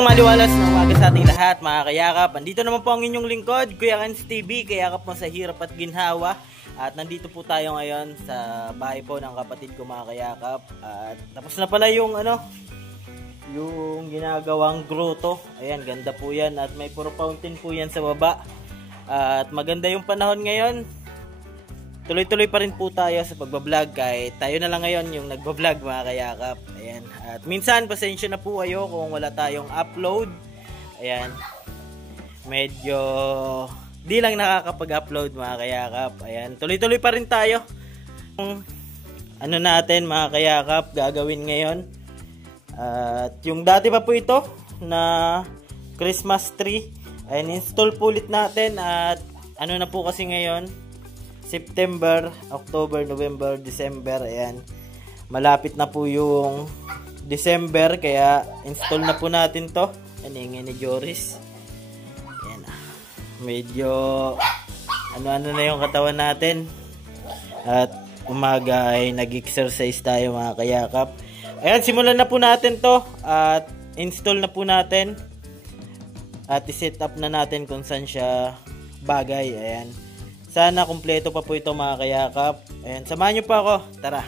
Isang maliwalas na umaga sa ating lahat, mga kayakap. Andito naman po ang inyong lingkod, Kuya Kans TV, kayakap mo sa hirap at ginhawa. At nandito po tayo ngayon sa bahay po ng kapatid ko, mga kayakap. At tapos na pala yung yung ginagawang grotto. Ayan, ganda po yan. At may puro fountain po yan sa baba. At maganda yung panahon ngayon. Tuloy-tuloy pa rin po tayo sa pagbablog kahit tayo na lang ngayon yung nagbablog, mga kayakap. Ayan. At minsan, pasensya na po kayo kung wala tayong upload. Ayan. Medyo di lang nakakapag-upload, mga kayakap. Ayan. Tuloy-tuloy pa rin tayo. Ano natin, mga kayakap, gagawin ngayon. At yung dati pa po ito na Christmas tree. Ayan, install po ulit natin. At ano na po kasi ngayon, September, October, November, December. Ayan. Malapit na po yung December. Kaya install na po natin to. Aningin ni Joris. Ayan. Medyo ano-ano na yung katawan natin. At umaga ay nag-exercise tayo, mga kayakap. Ayan, simulan na po natin to. At install na po natin. At i-set up na natin kung saan siya bagay. Ayan. Sana kumpleto pa po ito, mga kayakap. Ayan, samahan nyo pa ako. Tara.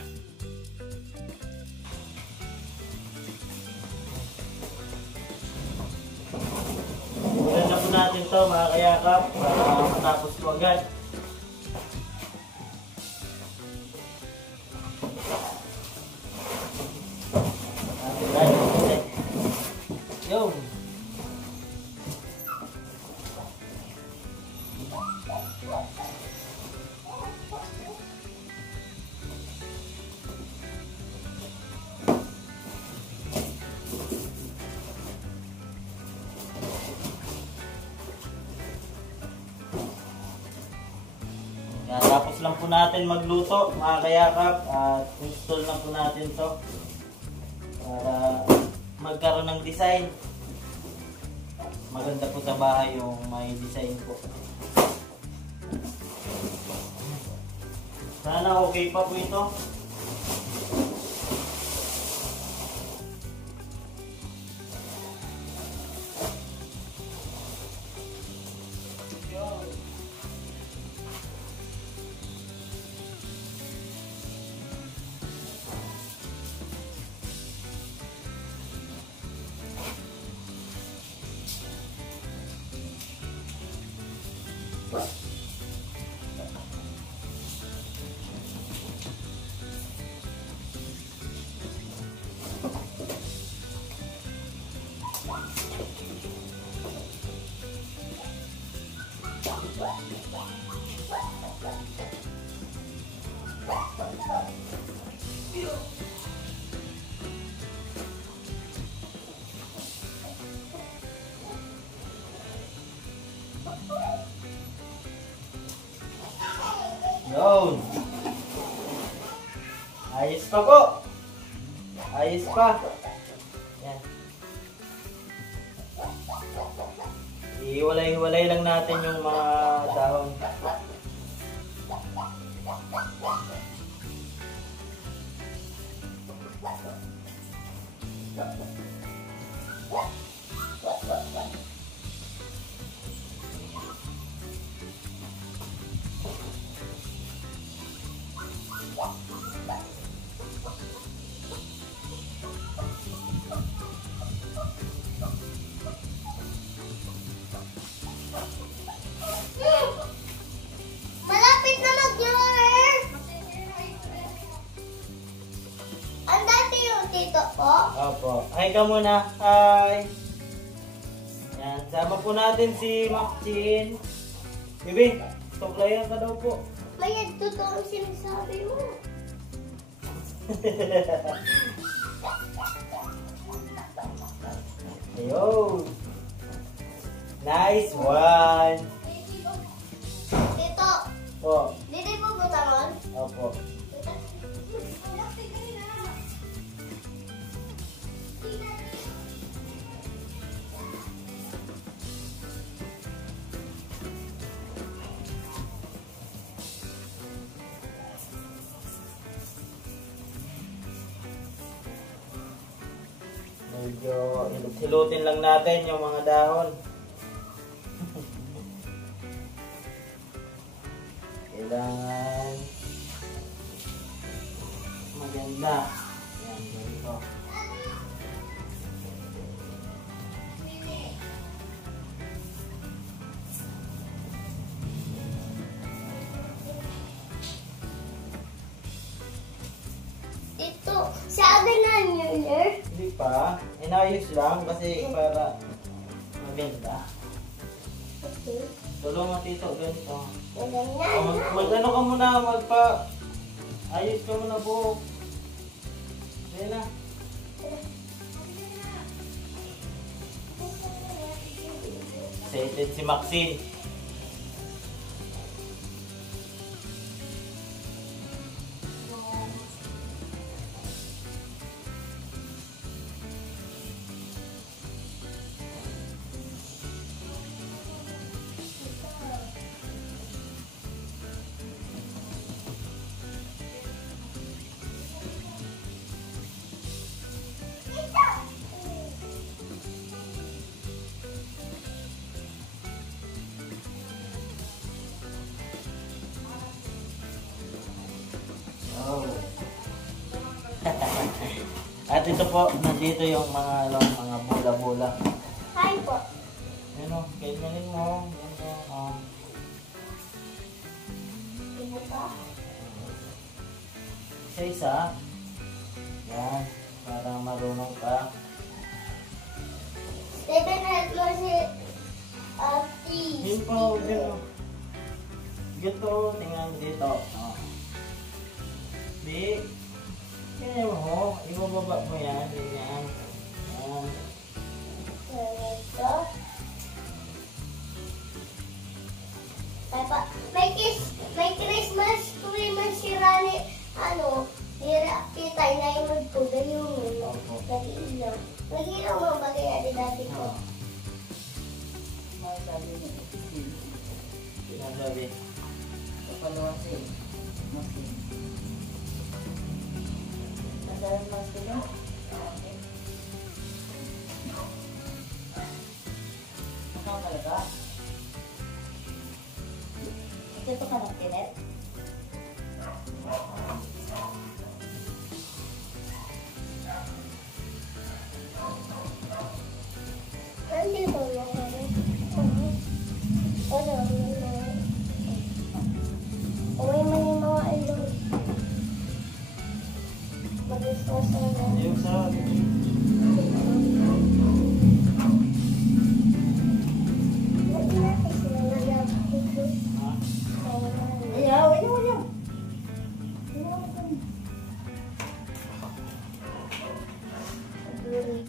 Simulan na po natin to, mga kayakap, para matapos ko agad. Yo. Tapos lang po natin magluto, mga kayakap, at install na po natin to para magkaroon ng design. Maganda po sa bahay yung may design po. Sana okay pa po ito. Yun. Ayos pa po. Ayos pa. Yan. Iwalay-walay lang natin yung mga dahon. Opo. Hi ka muna. Hi. Yan. Sama po natin si Maxine. Bibi, tuklayan ka daw po. May totoo sinasabi mo. Ayun. Nice one. Tito. Oh. Dito po butangon? Opo. Medyo hilutin lang natin yung mga dahon. Kailangan maganda. Yan, ganito. Ito, sabi na Mueller. Hindi pa. Inayos lang kasi para maganda. Okay. Tulungan tito, ganito. Ganyan. Mag-ano ka muna, ayos ka muna buhok. Yan na. Excited si Maxine. Oh. At ito po, nandito yung mga bola-bola. Hi po. Ano, kailangan mo. Ganito, oh. Ano pa? Isa-isa. Yan, para marunong ka. Steven, help mo si Ate. Yun po, yun. Ganito, tingnan dito. Oh. Di, ganyan mo, ibababa mo yan, ganyan. Yan. Ito. May Christmas tree man si Rani, kita inaimod ko, ganyan mo. Nag-iilaw. Nag-iilaw mo ba kaya dati ko? Oh. Sinasabi. Kapalawasin. Masin. Nadalang masin na? Okay. Nakakalaga? Ito ka ng tinet? Nandito mo kami. Ano? Uwi man yung mga ilong. Mag-isasa na. Yung sa... Mag-inakis na nalabot ko. Ha? Ayaw, ayaw, ayaw. Birthday.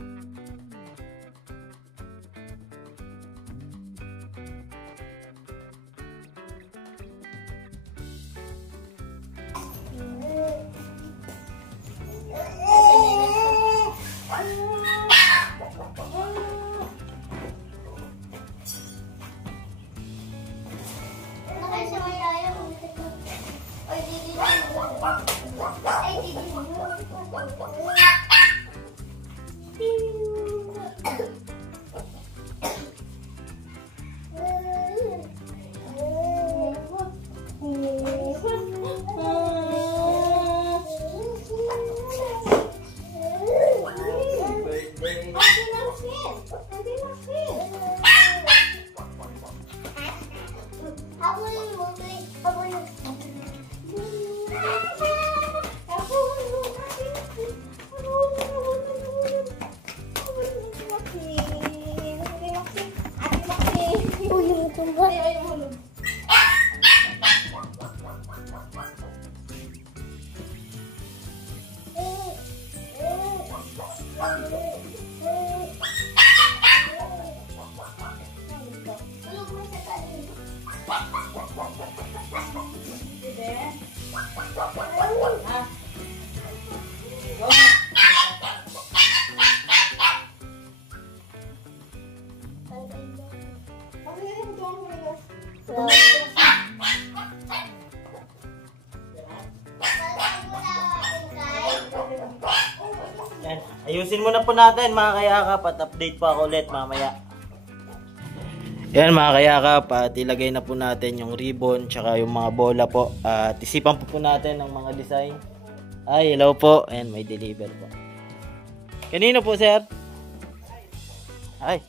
Habulin mo, please. Habulin. Ayusin muna po natin mga kayakap at update po ako ulit mamaya. Yan mga kayakap at ilagay na po natin yung ribbon tsaka yung mga bola po. At isipan po natin ng mga design. Ay, hello po. Ayan, may deliver po. Kanino po, sir? Ay.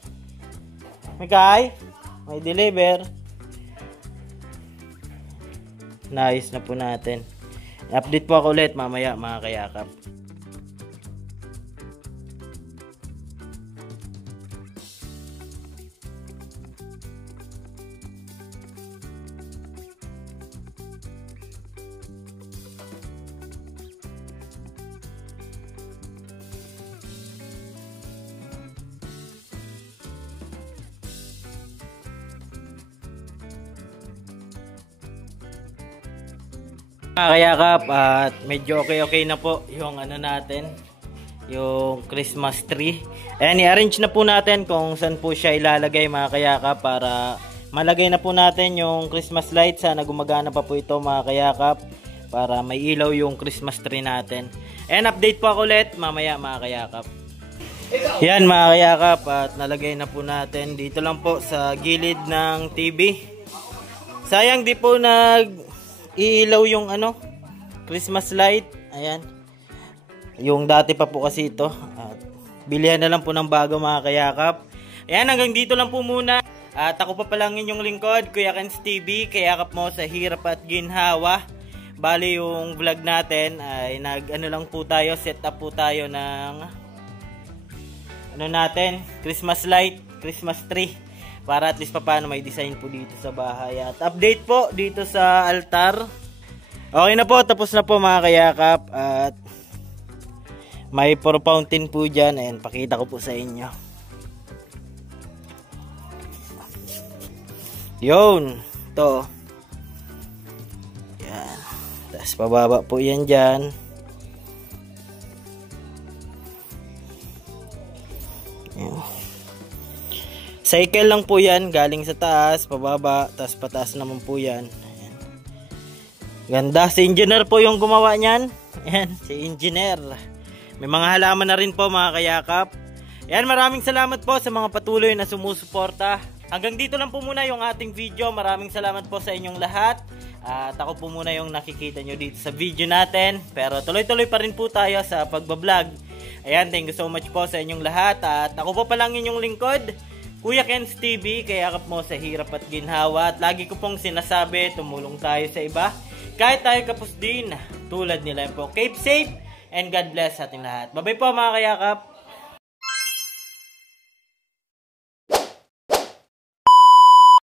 May deliver. Nice na po natin. Update po ako ulit mamaya mga kayakap. Mga kayakap at medyo okay na po yung ano natin, yung Christmas tree. Ayan, i-arrange na po natin kung saan po siya ilalagay mga kayakap para malagay na po natin yung Christmas light. Sana gumagana pa po ito mga kayakap para may ilaw yung Christmas tree natin. Ayan, update po ako ulit mamaya mga kayakap. Yan mga kayakap at nalagay na po natin dito lang po sa gilid ng TV. Sayang di po iilaw yung ano, Christmas light. Ayan. Yung dati pa po kasi ito. At bilihan na lang po ng bago mga kayakap. Ayan, hanggang dito lang po muna. At ako pa palang inyong lingkod, Kuya Kenz TV. Kayakap mo sa hirap at ginhawa. Bali yung vlog natin ay ano lang po tayo, set up po tayo ng ano natin, Christmas light, Christmas tree. Para at least paano may design po dito sa bahay. At update po dito sa altar. Okay na po, tapos na po mga kayakap. At may pour fountain po dyan. Ayan, pakita ko po sa inyo. Yun. Ito. Yan. Tapos pababa po yan dyan. Yan. Cycle lang po yan, galing sa taas, pababa, tapos pataas naman po yan. Ayan. Ganda, si engineer po yung gumawa niyan. Ayan, si engineer. May mga halaman na rin po mga kayakap. Ayan, maraming salamat po sa mga patuloy na sumusuporta. Hanggang dito lang po muna yung ating video. Maraming salamat po sa inyong lahat. At ako po muna yung nakikita nyo dito sa video natin. Pero tuloy-tuloy pa rin po tayo sa pagbablog. Ayan, thank you so much po sa inyong lahat. At ako po palang inyong lingkod, Kuya Kenz TV, kayakap mo sa hirap at ginhawa. At lagi ko pong sinasabi, tumulong tayo sa iba. Kahit tayo kapos din, tulad nila po. Keep safe and God bless sa ating lahat. Bye-bye po mga kayakap.